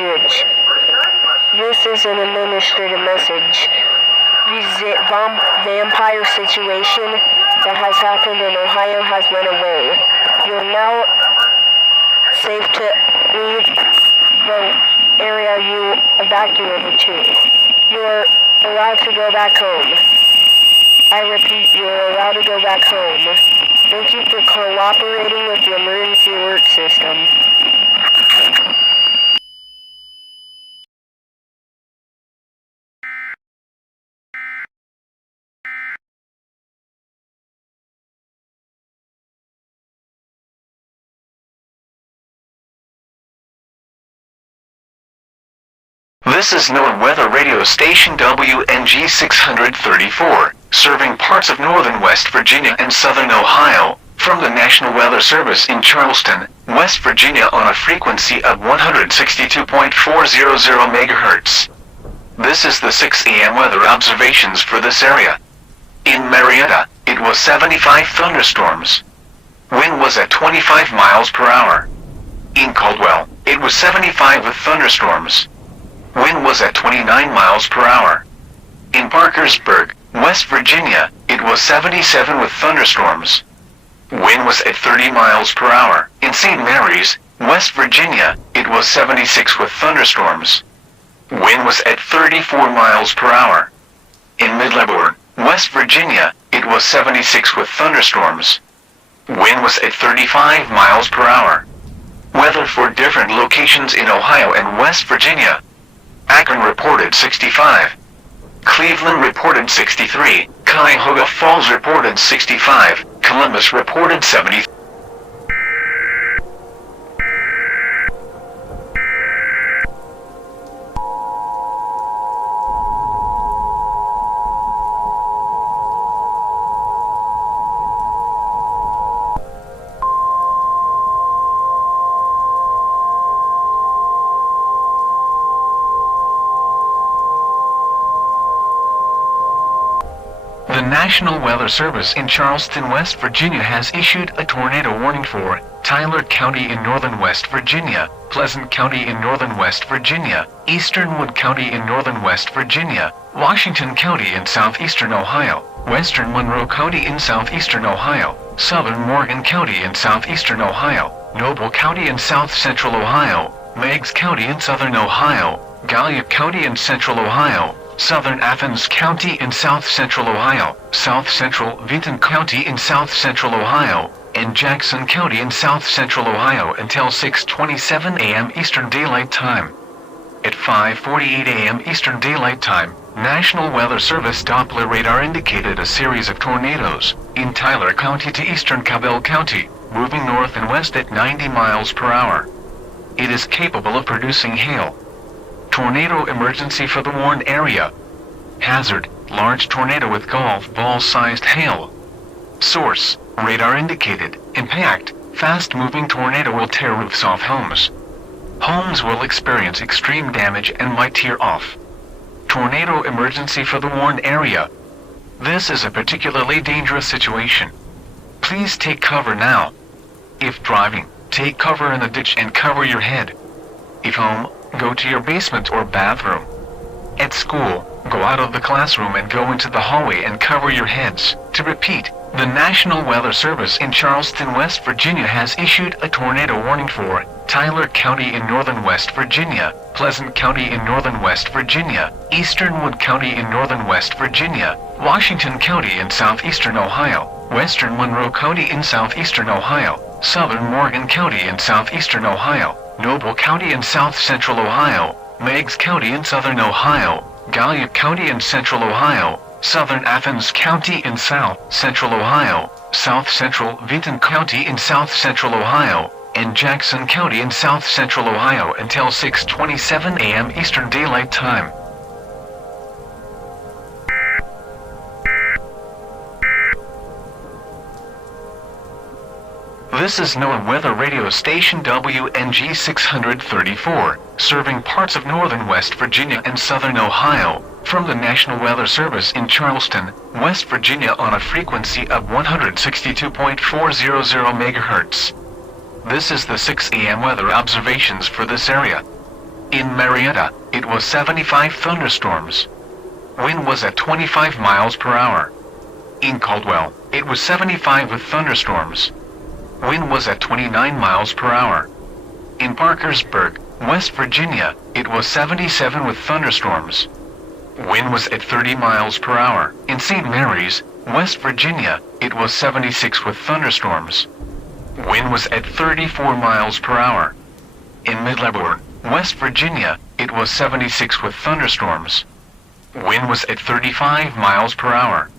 Judge. This is an administrative message. The vampire situation that has happened in Ohio has went away. You're now safe to leave the area you evacuated to. You're allowed to go back home. I repeat, you're allowed to go back home. Thank you for cooperating with the emergency alert system. This is NOAA Weather Radio Station WNG 634, serving parts of northern West Virginia and southern Ohio, from the National Weather Service in Charleston, West Virginia on a frequency of 162.400 MHz. This is the 6 a.m. weather observations for this area. In Marietta, it was 75 thunderstorms. Wind was at 25 miles per hour. In Caldwell, it was 75 with thunderstorms. Wind was at 29 miles per hour. In Parkersburg, West Virginia, it was 77 with thunderstorms. Wind was at 30 miles per hour. In St. Mary's, West Virginia, it was 76 with thunderstorms. Wind was at 34 miles per hour. In Mid-Lebanon, West Virginia, it was 76 with thunderstorms. Wind was at 35 miles per hour. Weather for different locations in Ohio and West Virginia. Akron reported 65. Cleveland reported 63. Cuyahoga Falls reported 65. Columbus reported 70. The National Weather Service in Charleston, West Virginia has issued a tornado warning for Tyler County in northern West Virginia, Pleasant County in northern West Virginia, Eastern Wood County in northern West Virginia, Washington County in southeastern Ohio, Western Monroe County in southeastern Ohio, Southern Morgan County in southeastern Ohio, Noble County in south central Ohio, Meigs County in southern Ohio, Gallia County in central Ohio, Southern Athens County in south central Ohio, South Central Vinton County in south central Ohio, and Jackson County in south central Ohio until 6:27 a.m. Eastern Daylight Time. At 5:48 a.m. Eastern Daylight Time, National Weather Service Doppler radar indicated a series of tornadoes in Tyler County to eastern Cabell County, moving north and west at 90 miles per hour. It is capable of producing hail. Tornado emergency for the warned area. Hazard, large tornado with golf ball-sized hail. Source, radar indicated. Impact, fast-moving tornado will tear roofs off homes. Homes will experience extreme damage and might tear off. Tornado emergency for the warned area. This is a particularly dangerous situation. Please take cover now. If driving, take cover in the ditch and cover your head. If home, go to your basement or bathroom. At school, go out of the classroom and go into the hallway and cover your heads. To repeat, the National Weather Service in Charleston, West Virginia has issued a tornado warning for Tyler County in northern West Virginia, Pleasant County in northern West Virginia, Eastern Wood County in northern West Virginia, Washington County in southeastern Ohio, Western Monroe County in southeastern Ohio, Southern Morgan County in southeastern Ohio, Noble County in south central Ohio, Meigs County in southern Ohio, Gallia County in central Ohio, Southern Athens County in south central Ohio, South Central Vinton County in south central Ohio, and Jackson County in south central Ohio until 6:27 a.m. Eastern Daylight Time. This is NOAA Weather Radio Station WNG 634, serving parts of northern West Virginia and southern Ohio, from the National Weather Service in Charleston, West Virginia on a frequency of 162.400 MHz. This is the 6 a.m. weather observations for this area. In Marietta, it was 75 thunderstorms. Wind was at 25 miles per hour. In Caldwell, it was 75 with thunderstorms. Wind was at 29 miles per hour. In Parkersburg, West Virginia, it was 77 with thunderstorms. Wind was at 30 miles per hour. In St. Mary's, West Virginia, it was 76 with thunderstorms. Wind was at 34 miles per hour. In Mid-Lebanon, West Virginia, it was 76 with thunderstorms. Wind was at 35 miles per hour.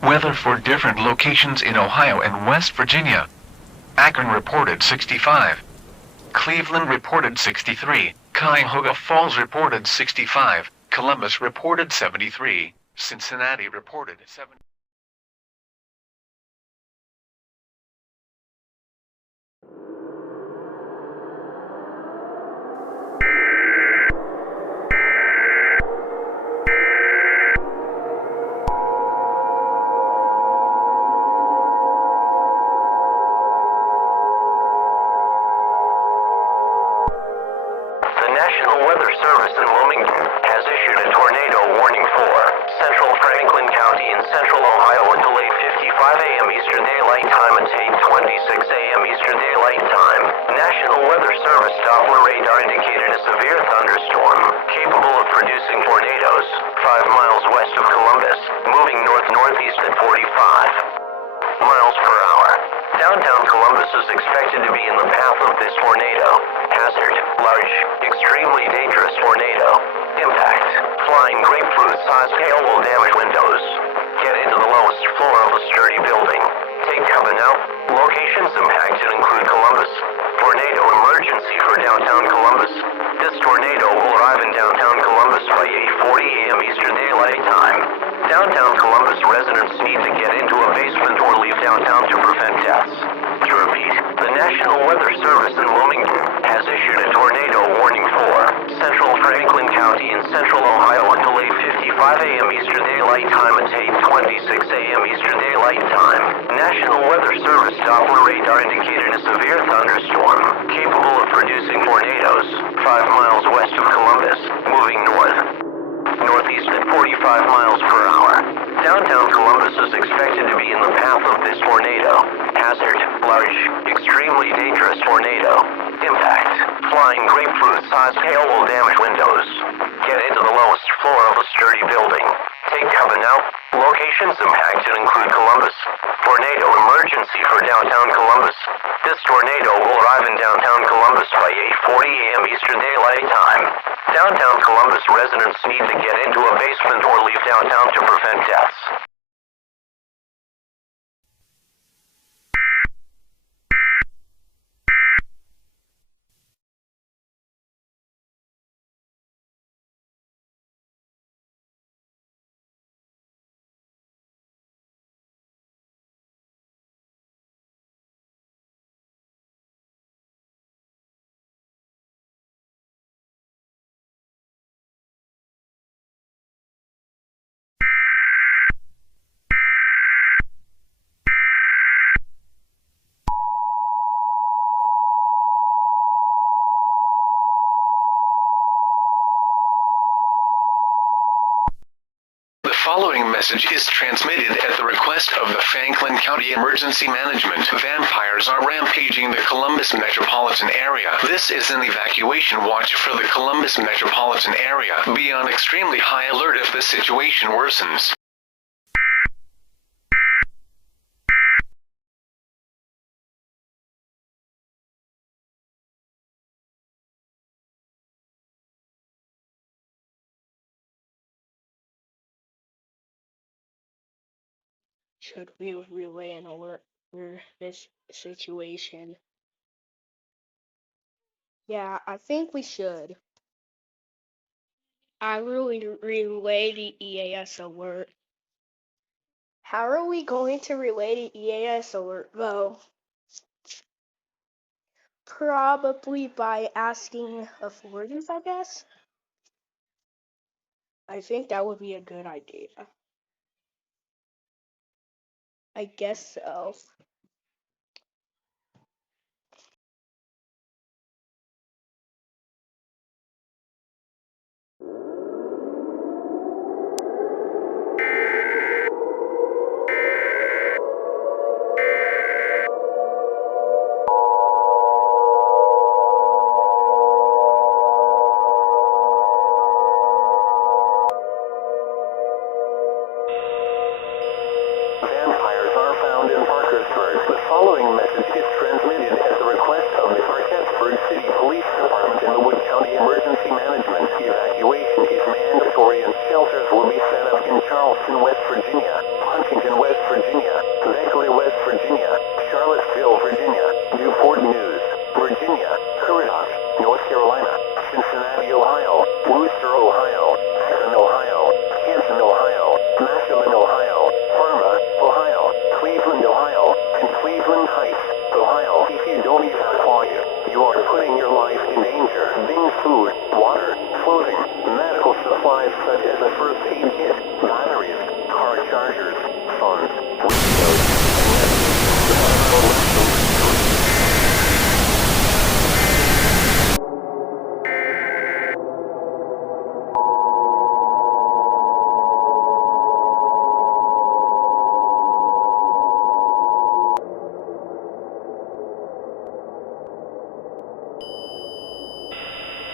Weather for different locations in Ohio and West Virginia. Akron reported 65. Cleveland reported 63. Cuyahoga Falls reported 65. Columbus reported 73. Cincinnati reported 70. The National Weather Service in Wilmington has issued a tornado warning for central Franklin County in central Ohio until 8:55 a.m. Eastern Daylight Time until 8:26 a.m. Eastern Daylight Time. National Weather Service Doppler radar indicated a severe thunderstorm capable of producing tornadoes 5 miles west of Columbus, moving north-northeast at 45 miles per hour. Downtown Columbus is expected to be in the path of this tornado. Hazard: large, extremely dangerous tornado. Impact: flying grapefruit-sized hail will damage windows. Get into the lowest floor of a sturdy building. Take cover now. Locations impacted include Columbus. Tornado emergency for downtown Columbus. This tornado will arrive in downtown Columbus by 8:40 a.m. Eastern Daylight Time. Downtown Columbus residents need to get into a basement or leave downtown to prevent deaths. To repeat, the National Weather Service in Wilmington has issued a tornado warning for central Franklin County in central Ohio until 8:55 a.m. Eastern Daylight Time until 8:26 a.m. Eastern Daylight Time. National Weather Service Doppler radar indicated a severe thunderstorm capable of producing tornadoes 5 miles west of Columbus, moving northeast at 45 miles per hour. Downtown Columbus is expected to be in the path of this tornado. Hazard: large, extremely dangerous tornado. Impact: flying grapefruit-sized hail will damage windows. Get into the lowest floor of a sturdy building. Take cover now. Locations impacted include Columbus. Tornado emergency for downtown Columbus. This tornado will arrive in downtown Columbus by 8:40 a.m. Eastern Daylight Time. Downtown Columbus residents need to get into a basement or leave downtown to prevent deaths. The following message is transmitted at the request of the Franklin County Emergency Management. Vampires are rampaging the Columbus metropolitan area. This is an evacuation watch for the Columbus metropolitan area. Be on extremely high alert if the situation worsens. Should we relay an alert for this situation? Yeah, I think we should. I really relay the EAS alert. How are we going to relay the EAS alert, though? Probably by asking authorities, I guess. I think that would be a good idea. I guess so. Worcester, Ohio, Akron, Ohio, Canton, Ohio, Massillon, Ohio, Parma, Ohio, Cleveland, Ohio, and Cleveland Heights, Ohio. If you don't evacuate, you are putting your life in danger. Bring food, water, clothing, medical supplies such as a first aid kit, batteries, car chargers, phones, radios,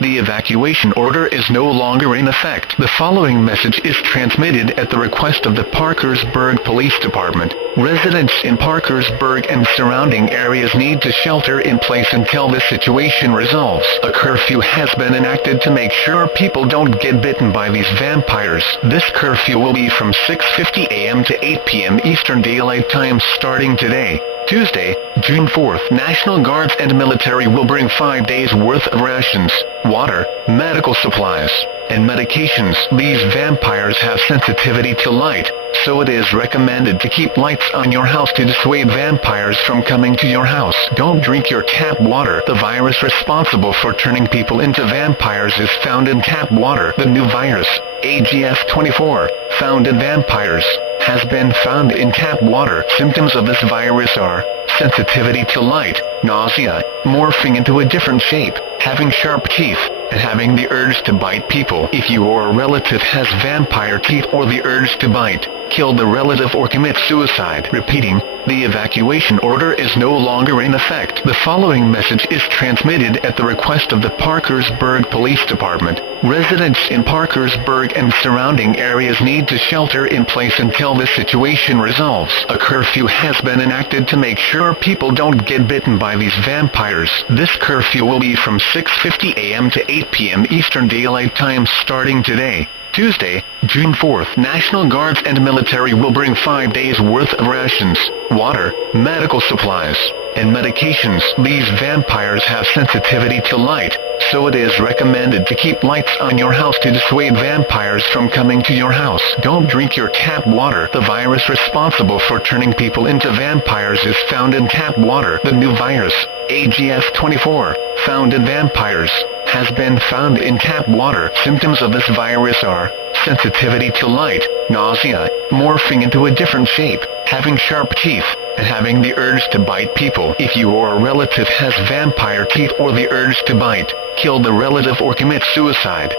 The evacuation order is no longer in effect. The following message is transmitted at the request of the Parkersburg Police Department. Residents in Parkersburg and surrounding areas need to shelter in place until the situation resolves. A curfew has been enacted to make sure people don't get bitten by these vampires. This curfew will be from 6:50 a.m. to 8 p.m. Eastern Daylight Time starting today. Tuesday, June 4th, National Guards and military will bring 5 days worth of rations, water, medical supplies, and medications. These vampires have sensitivity to light, so it is recommended to keep lights on your house to dissuade vampires from coming to your house. Don't drink your tap water. The virus responsible for turning people into vampires is found in tap water. The new virus, AGF24, found in vampires, has been found in tap water. Symptoms of this virus are sensitivity to light, nausea, morphing into a different shape, having sharp teeth, and having the urge to bite people. If you or a relative has vampire teeth or the urge to bite, kill the relative or commit suicide. Repeating, the evacuation order is no longer in effect. The following message is transmitted at the request of the Parkersburg Police Department. Residents in Parkersburg and surrounding areas need to shelter in place until the situation resolves. A curfew has been enacted to make sure people don't get bitten by these vampires. This curfew will be from 6:50 a.m. to 8 p.m. Eastern Daylight Time starting today. Tuesday, June 4th, National Guards and military will bring 5 days worth of rations, water, medical supplies, and medications. These vampires have sensitivity to light, so it is recommended to keep lights on your house to dissuade vampires from coming to your house. Don't drink your tap water. The virus responsible for turning people into vampires is found in tap water. The new virus, AGF24, found in vampires, has been found in tap water. Symptoms of this virus are sensitivity to light, nausea, morphing into a different shape, having sharp teeth, and having the urge to bite people. If you or a relative has vampire teeth or the urge to bite, kill the relative or commit suicide.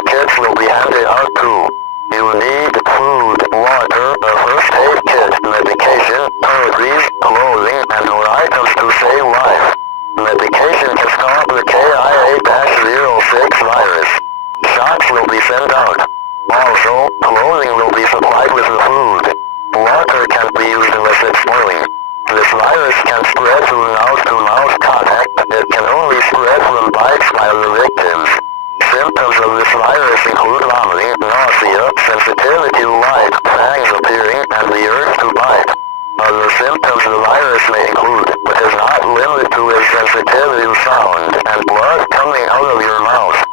aid kits will be handed out too. You need food, water, a first aid kit, medication, toiletries, clothing, and more items to save life. Medication can stop the KIA-06 virus. Shots will be sent out. Also, clothing will be supplied with the food. Water can't be used unless it's boiling. This virus can spread through mouth-to-mouth contact. It can only spread from bites by the victims. Symptoms of this virus include vomiting, nausea, sensitivity to light, fangs appearing, and the urge to bite. Other symptoms of the virus may include, but is not limited to, is sensitivity to sound and blood coming out of your mouth.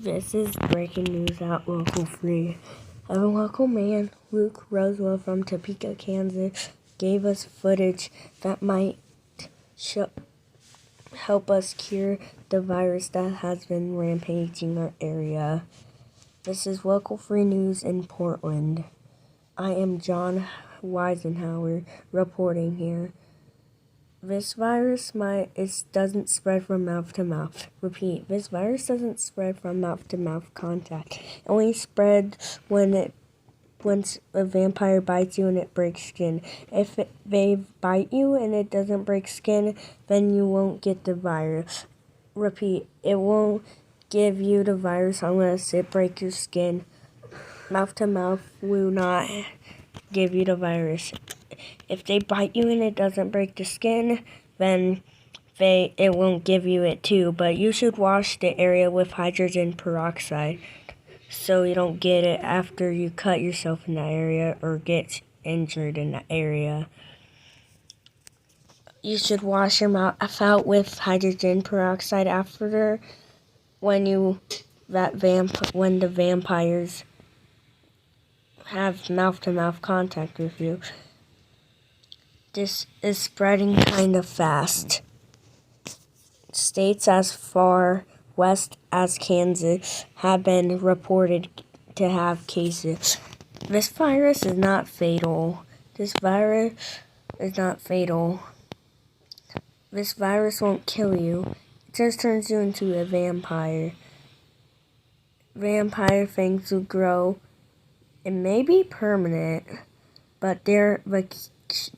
This is breaking news at Local Free. A local man, Luke Roswell from Topeka, Kansas, gave us footage that might help us cure the virus that has been rampaging our area. This is Local Free News in Portland. I am John Weisenhower reporting here. This virus doesn't spread from mouth to mouth. Repeat, this virus doesn't spread from mouth to mouth contact. It only spreads once a vampire bites you and it breaks skin. If they bite you and it doesn't break skin, then you won't get the virus. Repeat, it won't give you the virus unless it breaks your skin. Mouth to mouth will not give you the virus. If they bite you and it doesn't break the skin, then it won't give you it too. But you should wash the area with hydrogen peroxide so you don't get it after you cut yourself in that area or get injured in that area. You should wash your mouth out with hydrogen peroxide after when the vampires have mouth-to-mouth contact with you. This is spreading kind of fast. States as far west as Kansas have been reported to have cases. This virus is not fatal. This virus won't kill you. It just turns you into a vampire. Vampire fangs will grow. It may be permanent, but the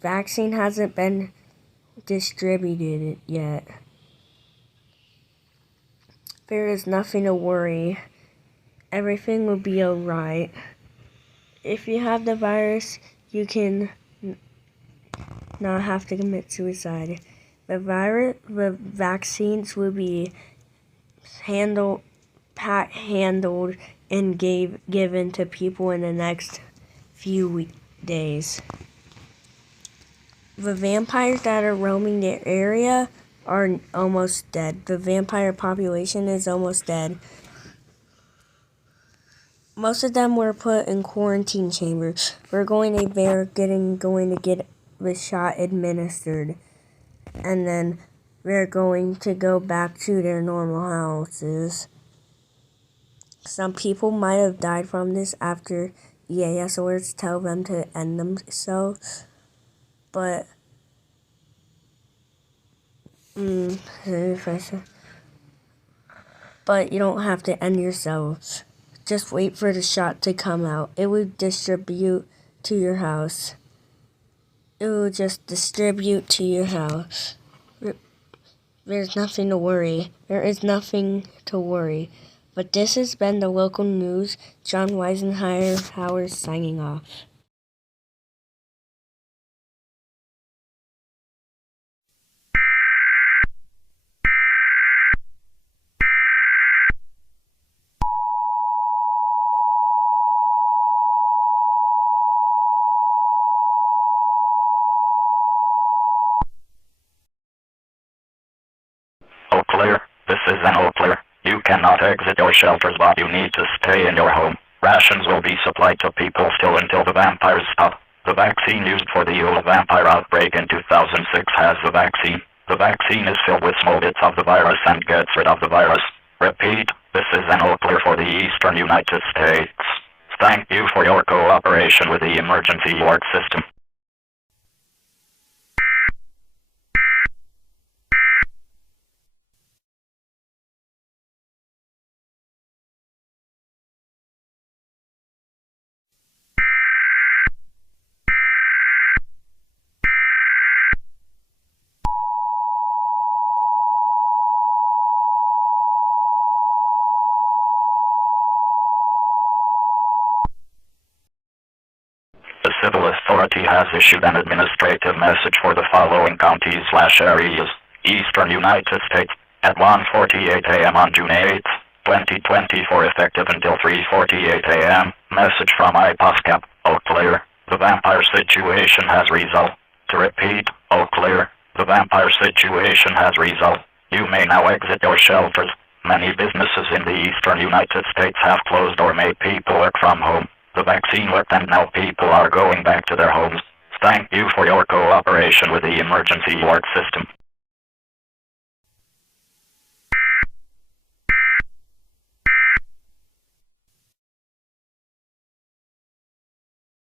vaccine hasn't been distributed yet. There is nothing to worry. Everything will be alright. If you have the virus, you can not have to commit suicide. The vaccines will be handled and given to people in the next few days. The vampires that are roaming the area are almost dead. The vampire population is almost dead. Most of them were put in quarantine chambers. They're going to get the shot administered, and then they're going to go back to their normal houses. Some people might have died from this after EAS orders tell them to end themselves, but you don't have to end yourselves. Just wait for the shot to come out. It will distribute to your house. It will just distribute to your house. There's nothing to worry. There is nothing to worry. But this has been the local news. John Weisenhower signing off. All clear. This is an all clear. You cannot exit your shelters, but you need to stay in your home. Rations will be supplied to people still until the vampires stop. The vaccine used for the old vampire outbreak in 2006 has the vaccine. The vaccine is filled with small bits of the virus and gets rid of the virus. Repeat, this is an all clear for the eastern United States. Thank you for your cooperation with the emergency alert system. The civil authority has issued an administrative message for the following counties/areas. Eastern United States, at 1:48 a.m. on June 8, 2024, effective until 3:48 a.m. Message from IPOSCAP, all clear. The vampire situation has resolved. To repeat, all clear. The vampire situation has resolved. You may now exit your shelters. Many businesses in the eastern United States have closed or made people work from home. The vaccine worked and now people are going back to their homes. Thank you for your cooperation with the emergency alert system.